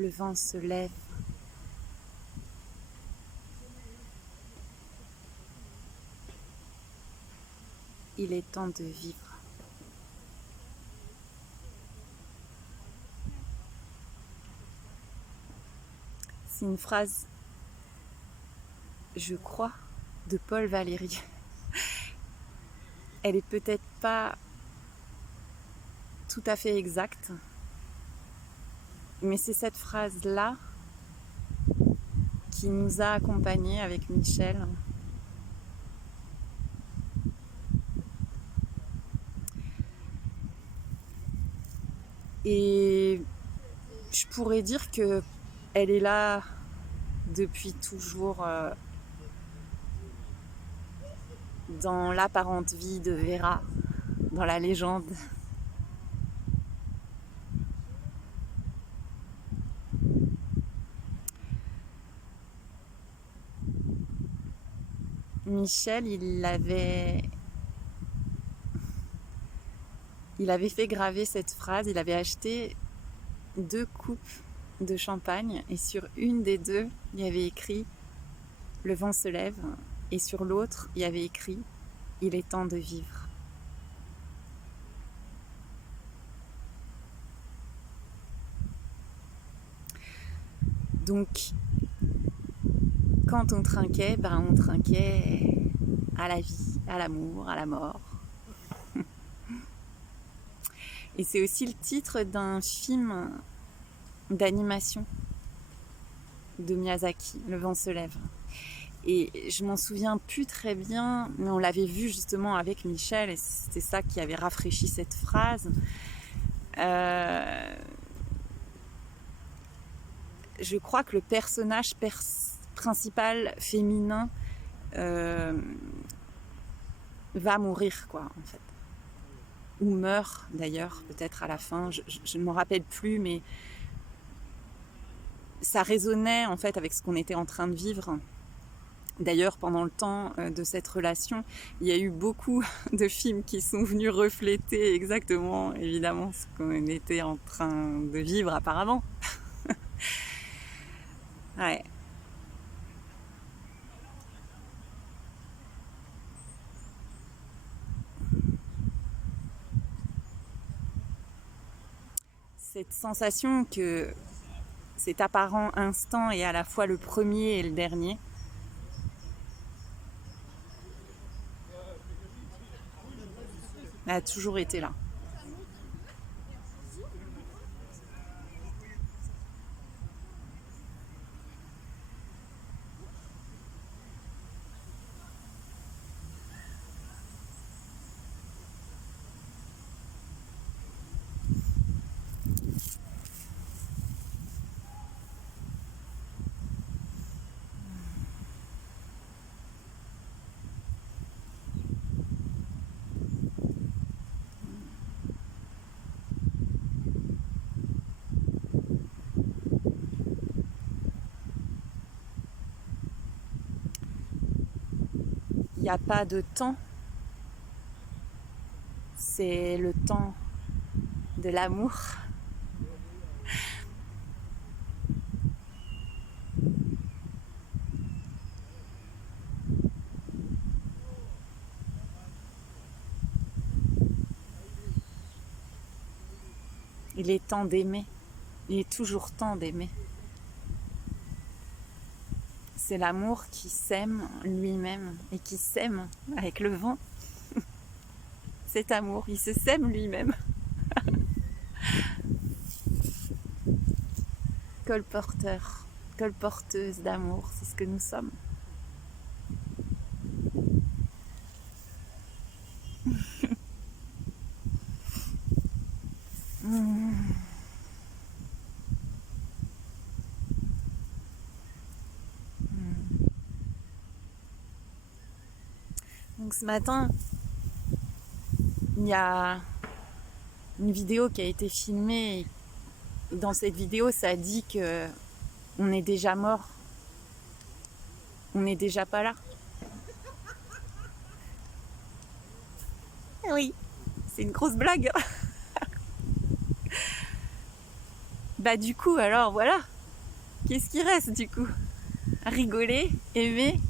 Le vent se lève. Il est temps de vivre. C'est une phrase, je crois, de Paul Valéry. Elle est peut-être pas tout à fait exacte, mais c'est cette phrase-là qui nous a accompagnés avec Michel. Et je pourrais dire que elle est là depuis toujours dans l'apparente vie de Vera, dans la légende. Michel, il avait fait graver cette phrase, il avait acheté 2 coupes de champagne et sur une des 2, il y avait écrit « Le vent se lève » et sur l'autre, il y avait écrit « Il est temps de vivre ». Donc, quand on trinquait, on trinquait à la vie, à l'amour, à la mort. Et c'est aussi le titre d'un film d'animation de Miyazaki, Le vent se lève. Et je m'en souviens plus très bien, mais on l'avait vu justement avec Michel, et c'était ça qui avait rafraîchi cette phrase. Je crois que le personnage principal féminin va mourir, quoi, en fait. Ou meurt, d'ailleurs, peut-être à la fin. Je ne m'en rappelle plus, mais ça résonnait, en fait, avec ce qu'on était en train de vivre. D'ailleurs, pendant le temps de cette relation, il y a eu beaucoup de films qui sont venus refléter exactement, évidemment, ce qu'on était en train de vivre apparemment. Ouais. Cette sensation que cet apparent instant est à la fois le premier et le dernier. Elle a toujours été là. Il n'y a pas de temps. C'est le temps de l'amour. Il est temps d'aimer. Il est toujours temps d'aimer. C'est l'amour qui s'aime lui-même et qui s'aime avec le vent. Cet amour, il se sème lui-même. Colporteur, colporteuse d'amour, c'est ce que nous sommes. Donc ce matin, il y a une vidéo qui a été filmée. Dans cette vidéo, ça dit que on est déjà mort. On n'est déjà pas là. Oui, c'est une grosse blague. Bah du coup, alors voilà, qu'est-ce qui reste du coup? Rigoler, aimer,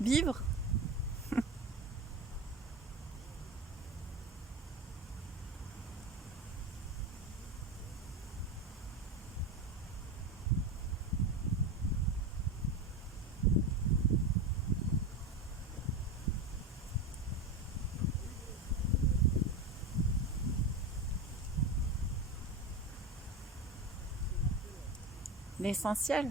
vivre. L'essentiel.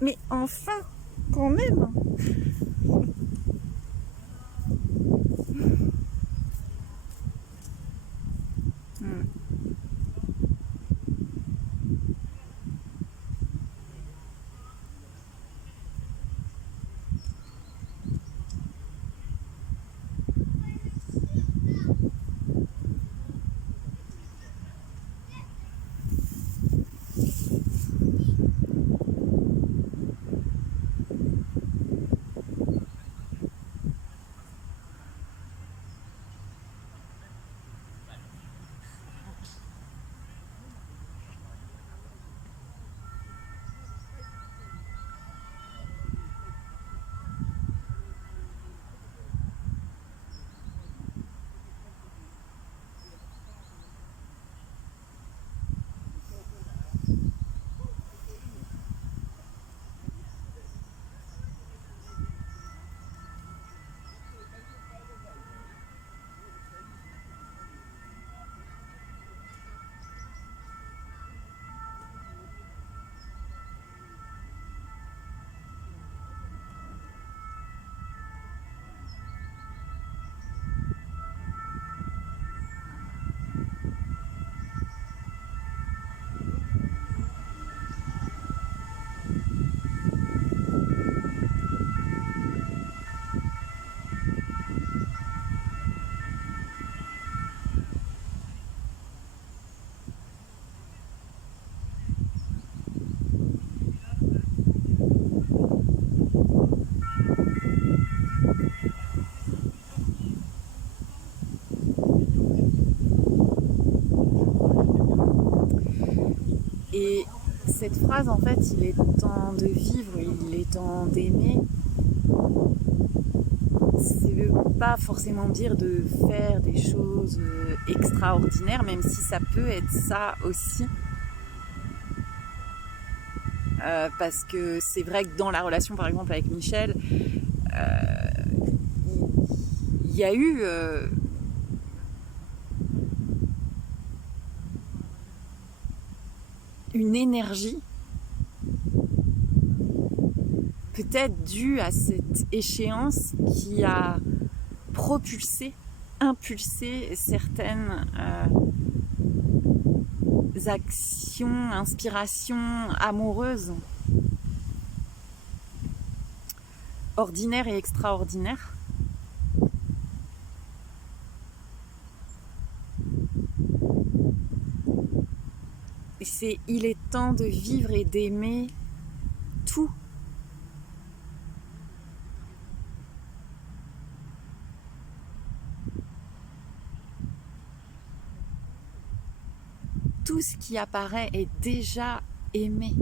Mais enfin, quand même. Et cette phrase, en fait, il est temps de vivre, il est temps d'aimer. Ça ne veut pas forcément dire de faire des choses extraordinaires, même si ça peut être ça aussi. Parce que c'est vrai que dans la relation, par exemple, avec Michel, il y a eu une énergie, peut-être due à cette échéance qui a propulsé, impulsé certaines actions, inspirations amoureuses, ordinaires et extraordinaires. Il est temps de vivre et d'aimer tout. Tout ce qui apparaît est déjà aimé.